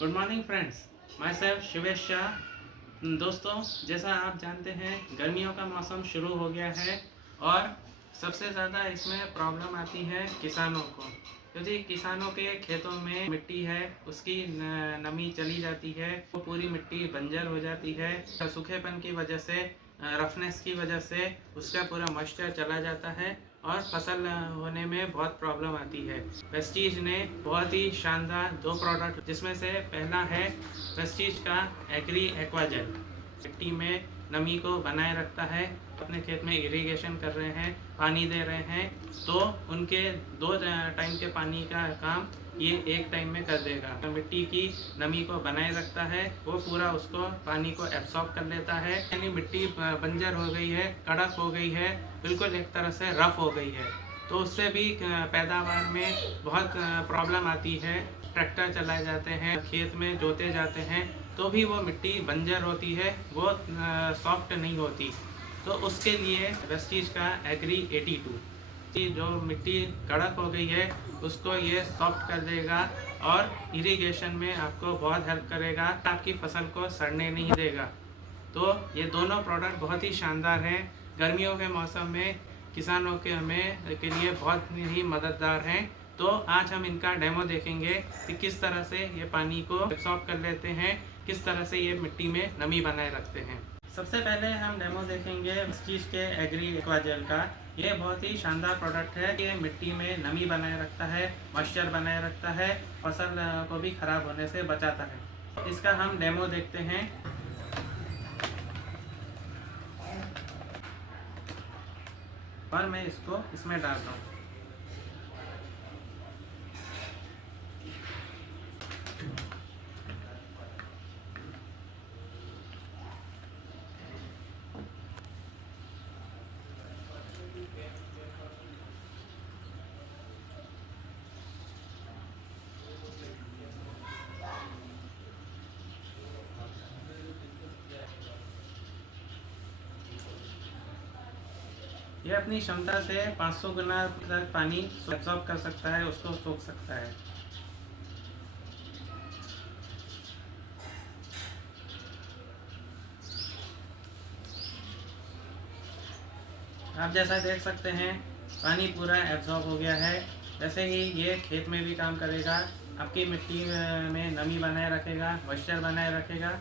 Good morning friends, my self Shivesh Shah. दोस्तों, जैसा आप जानते हैं गर्मियों का मौसम शुरू हो गया है और सबसे ज़्यादा इसमें प्रॉब्लम आती है किसानों को, क्योंकि किसानों के खेतों में मिट्टी है उसकी नमी चली जाती है, वो पूरी मिट्टी बंजर हो जाती है। सूखेपन की वजह से, रफनेस की वजह से उसका पूरा मॉइस्चर चला जाता है और फसल होने में बहुत प्रॉब्लम आती है। वेस्टीज ने बहुत ही शानदार दो प्रोडक्ट, जिसमें से पहला है वेस्टीज का एग्री एक्वाजेल। मिट्टी में नमी को बनाए रखता है। अपने खेत में इरिगेशन कर रहे हैं, पानी दे रहे हैं, तो उनके 2 टाइम के पानी का काम ये एक टाइम में कर देगा। मिट्टी की नमी को बनाए रखता है, वो पूरा उसको पानी को एब्सॉर्ब कर लेता है। यानी मिट्टी बंजर हो गई है, कड़क हो गई है, बिल्कुल एक तरह से रफ हो गई है, तो उससे भी पैदावार में बहुत प्रॉब्लम आती है। ट्रैक्टर चलाए जाते हैं, खेत में जोते जाते हैं, तो भी वो मिट्टी बंजर होती है, वो सॉफ्ट नहीं होती। तो उसके लिए वेस्टीज का एग्री 82 कि जो मिट्टी कड़क हो गई है उसको ये सॉफ्ट कर देगा और इरिगेशन में आपको बहुत हेल्प करेगा, आपकी फसल को सड़ने नहीं देगा। तो ये दोनों प्रोडक्ट बहुत ही शानदार हैं। गर्मियों के मौसम में किसानों के लिए बहुत ही मददगार हैं। तो आज हम इनका डेमो देखेंगे कि किस तरह से ये पानी को एब्सॉर्ब कर लेते हैं, किस तरह से ये मिट्टी में नमी बनाए रखते हैं। सबसे पहले हम डेमो देखेंगे इस चीज़ के एग्री एक्वाजेल का। ये बहुत ही शानदार प्रोडक्ट है। ये मिट्टी में नमी बनाए रखता है, मॉइस्चर बनाए रखता है, फसल को भी खराब होने से बचाता है। इसका हम डेमो देखते हैं। और मैं इसको इसमें डालता हूँ। ये अपनी क्षमता से 500 गुना तक पानी एब्सॉर्ब कर सकता है, उसको सोख सकता है। आप जैसा देख सकते हैं पानी पूरा एब्जॉर्ब हो गया है। वैसे ही ये खेत में भी काम करेगा, आपकी मिट्टी में नमी बनाए रखेगा, मॉइस्चर बनाए रखेगा।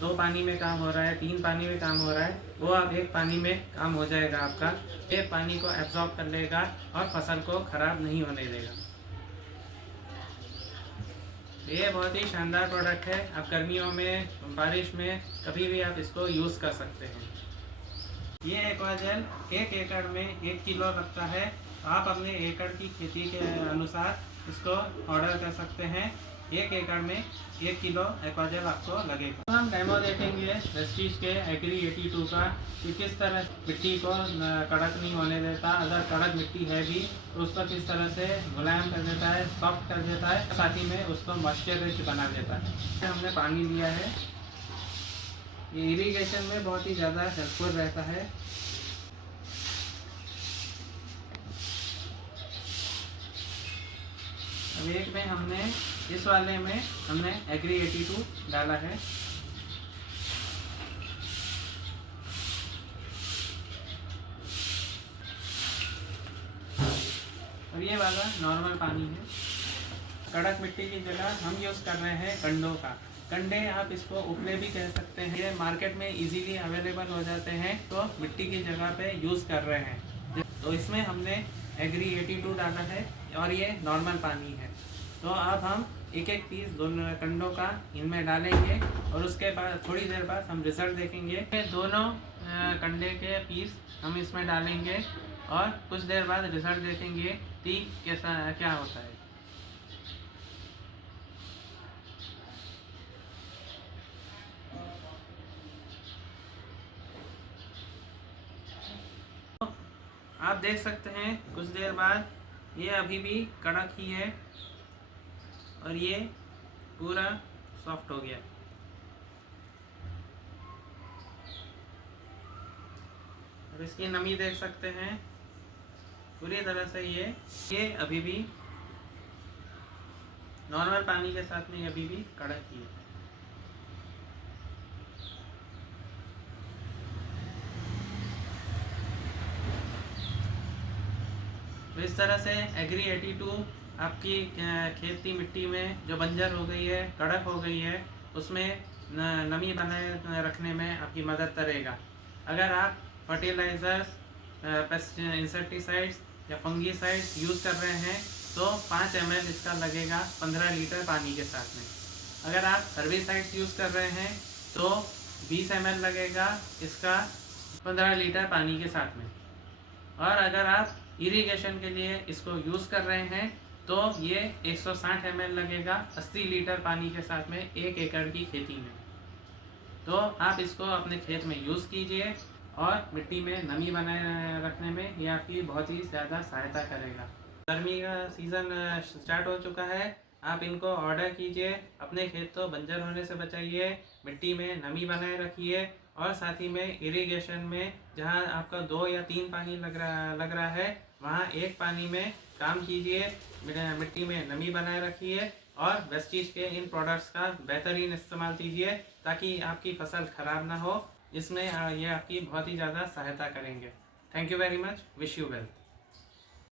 2 पानी में काम हो रहा है, 3 पानी में काम हो रहा है, वो अब 1 पानी में काम हो जाएगा आपका। ये पानी को एब्जॉर्ब कर लेगा और फसल को ख़राब नहीं होने देगा। ये बहुत ही शानदार प्रोडक्ट है। आप गर्मियों में, बारिश में कभी भी आप इसको यूज़ कर सकते हैं। ये एक्वाजेल 1 एकड़ में 1 किलो लगता है। आप अपने एकड़ की खेती के अनुसार इसको ऑर्डर कर सकते हैं। 1 एकड़ में 1 किलो एक्वाजेल आपको लगेगा। तो हम डेमो देखेंगे वेस्टीज के एग्री 82 का कि किस तरह मिट्टी को कड़क नहीं होने देता। अगर कड़क मिट्टी है भी तो उसको किस तरह से मुलायम कर देता है, सॉफ्ट कर देता है, साथ ही में उसको मॉइस्चर रिच बना देता है। हमने पानी लिया है, ये इरिगेशन में बहुत ही ज़्यादा हेल्पफुल रहता है। अब एक में हमने, इस वाले में हमने एग्री 82 डाला है। और ये वाला नॉर्मल पानी है। कड़क मिट्टी की जगह हम यूज़ कर रहे हैं कंडों का। कंडे आप इसको उपले भी कह सकते हैं। ये मार्केट में इजीली अवेलेबल हो जाते हैं, तो मिट्टी की जगह पे यूज़ कर रहे हैं। तो इसमें हमने एग्री 82 डाला है और ये नॉर्मल पानी है। तो अब हम एक एक पीस दोनों कंडों का इनमें डालेंगे और उसके बाद थोड़ी देर बाद हम रिजल्ट देखेंगे। ये दोनों कंडे के पीस हम इसमें डालेंगे और कुछ देर बाद रिजल्ट देखेंगे कि कैसा क्या होता है। आप देख सकते हैं कुछ देर बाद ये अभी भी कड़क ही है और ये पूरा सॉफ्ट हो गया। और इसकी नमी देख सकते हैं पूरी तरह से ये अभी भी नॉर्मल पानी के साथ में अभी भी कड़क ही है। तो इस तरह से एग्री 82 आपकी खेती मिट्टी में जो बंजर हो गई है, कड़क हो गई है, उसमें नमी बनाए रखने में आपकी मदद करेगा। अगर आप फर्टिलाइज़र्स, पेस्ट इंसेक्टिसाइड्स या फंगीसाइड्स यूज़ कर रहे हैं तो 5 ml इसका लगेगा 15 लीटर पानी के साथ में। अगर आप हर्बिसाइड्स यूज़ कर रहे हैं तो 20 ml लगेगा इसका 15 लीटर पानी के साथ में। और अगर आप इरिगेशन के लिए इसको यूज़ कर रहे हैं तो ये 160 ml लगेगा 80 लीटर पानी के साथ में 1 एकड़ की खेती में। तो आप इसको अपने खेत में यूज़ कीजिए और मिट्टी में नमी बनाए रखने में ये आपकी बहुत ही ज़्यादा सहायता करेगा। गर्मी का सीज़न स्टार्ट हो चुका है, आप इनको ऑर्डर कीजिए, अपने खेत को बंजर होने से बचाइए, मिट्टी में नमी बनाए रखिए और साथ ही में इरिगेशन में जहाँ आपका 2 या 3 पानी लग रहा है वहाँ 1 पानी में काम कीजिए, मिट्टी में नमी बनाए रखिए और वेस्टीज के इन प्रोडक्ट्स का बेहतरीन इस्तेमाल कीजिए ताकि आपकी फसल ख़राब ना हो। इसमें ये आपकी बहुत ही ज़्यादा सहायता करेंगे। Thank you very much. Wish you well.